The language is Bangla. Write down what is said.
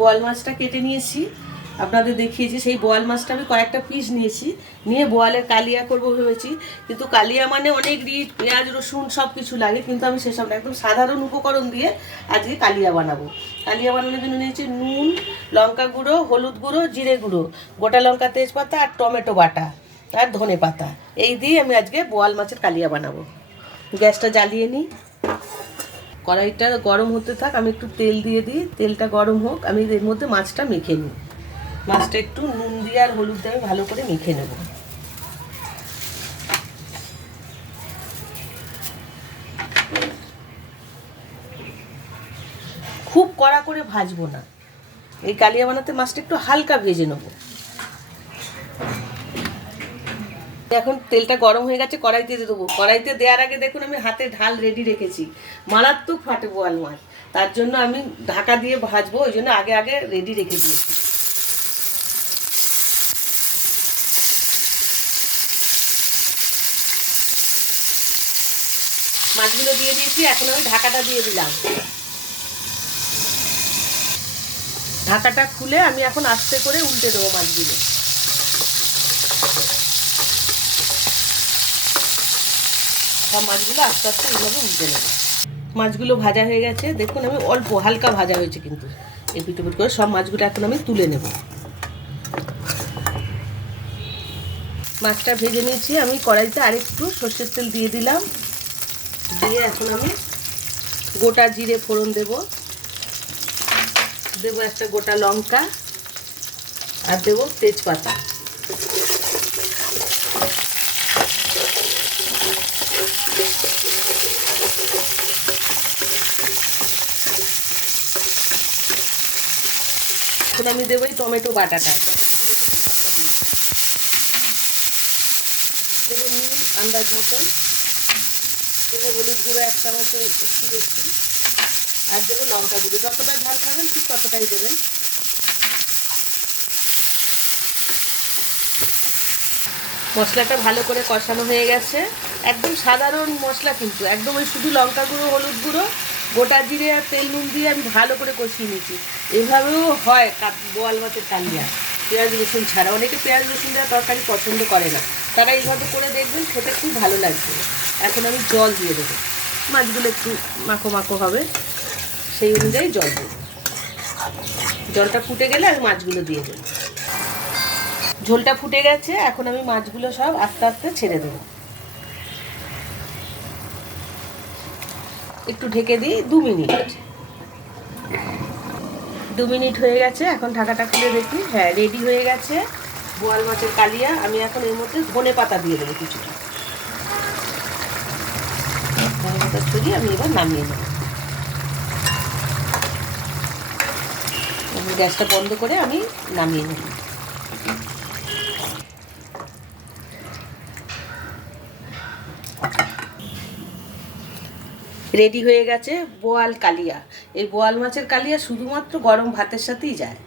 বোয়াল মাছটা কেটে নিয়েছি, আপনাদের দেখিয়েছি। সেই বোয়াল মাছটা আমি কয়েকটা পিস নিয়েছি, নিয়ে বোয়ালের কালিয়া করব ভেবেছি। কিন্তু কালিয়া মানে অনেক রিট, পেঁয়াজ রসুন সব কিছু লাগে, কিন্তু আমি সেসব না, একদম সাধারণ উপকরণ দিয়ে আজকে কালিয়া বানাবো। কালিয়া বানানোর জন্য নিয়েছি নুন, লঙ্কা গুঁড়ো, হলুদ গুঁড়ো, জিরে গুঁড়ো, গোটা লঙ্কা, তেজপাতা আর টমেটো বাটা আর ধনে পাতা। এই দিয়ে আমি আজকে বোয়াল মাছের কালিয়া বানাবো। গ্যাসটা জ্বালিয়ে নিই, কড়াইটা গরম হতে থাক, আমি একটু তেল দিয়ে দিই। তেলটা গরম হোক, আমি এর মধ্যে মাছটা মেখে নিই। মাছটা একটু নুন দিয়ে আর হলুদ দিয়ে আমি ভালো করে মেখে নেব। খুব কড়া করে ভাজবো না, এই কালিয়া বানাতে মাছটা একটু হালকা ভেজে নেব। এখন তেলটা গরম হয়ে গেছে, কড়াইতে দিয়ে দেবো। কড়াইতে দেওয়ার আগে দেখুন আমি হাতে ঢাল রেডি রেখেছি। মারাত্মক ফাটে বোয়াল মাছ, তার জন্য আমি ঢাকা দিয়ে ভাজবো, ওই জন্য আগে আগে রেডি রেখে দিয়েছি। মাছগুলো দিয়ে দিয়েছি, এখন আমি ঢাকাটা দিয়ে দিলাম। ঢাকাটা খুলে আমি এখন আস্তে করে উল্টে দেবো মাছগুলো। সব মাছগুলো আস্তে আস্তে এইভাবে উল্টে নেব। মাছগুলো ভাজা হয়ে গেছে, দেখুন আমি অল্প হালকা ভাজা হয়েছে, কিন্তু এপিট ওপিট করে সব মাছগুলো এখন আমি তুলে নেব। মাছটা ভেজে নিয়েছি, আমি কড়াইতে আরেকটু সর্ষের তেল দিয়ে দিলাম। দিয়ে এখন আমি গোটা জিরে ফোড়ন দেব, দেবো একটা গোটা লঙ্কা আর দেবো তেজপাতা। এখন আমি দেবো এই টমেটো বাটাটা, দেবো নুন আন্দাজ মতন, দেবো হলুদ গুঁড়ো 1 চামচ একটু বেশি, আর দেবো লঙ্কা গুঁড়ো। যতটা ঝাল খাবেন ঠিক ততটাই দেবেন। মশলাটা ভালো করে কষানো হয়ে গেছে, একদম সাধারণ মশলা, কিন্তু একদম ওই শুধু লঙ্কা গুঁড়ো, হলুদ গুঁড়ো, গোটা জিরে আর তেল নুন দিয়ে আমি ভালো করে কষিয়ে নিয়েছি। এভাবেও হয় বোয়াল মাছের কালিয়া, পেঁয়াজ রসুন ছাড়া। অনেকে পেঁয়াজ রসুন দেওয়া তরকারি পছন্দ করে না, তারা এইভাবে করে দেখবেন, খেতে খুব ভালো লাগবে। এখন আমি জল দিয়ে দেবো, মাছগুলো একটু মাখো মাখো হবে, সেই অনুযায়ী জল দেবো। জলটা ফুটে গেলে আমি মাছগুলো দিয়ে দেবো। ঝোলটা ফুটে গেছে, এখন আমি মাছগুলো সব আস্তে আস্তে ছেড়ে দেবো। একটু ঢেকে দিই 2 মিনিট। 2 মিনিট হয়ে গেছে, এখন ঢাকাটা খুলে দেখি। হ্যাঁ, রেডি হয়ে গেছে বোয়াল মাছের কালিয়া। আমি এখন এর মধ্যে ধনে পাতা দিয়ে দেবো কিছুটা। ধনে পাতা ছড়িয়ে আমি এবার নামিয়ে নেব। আমি গ্যাসটা বন্ধ করে আমি নামিয়ে নেব। রেডি হয়ে গেছে বোয়াল কালিয়া। এই বোয়াল মাছের কালিয়া শুধুমাত্র গরম ভাতের সাথেই যায়।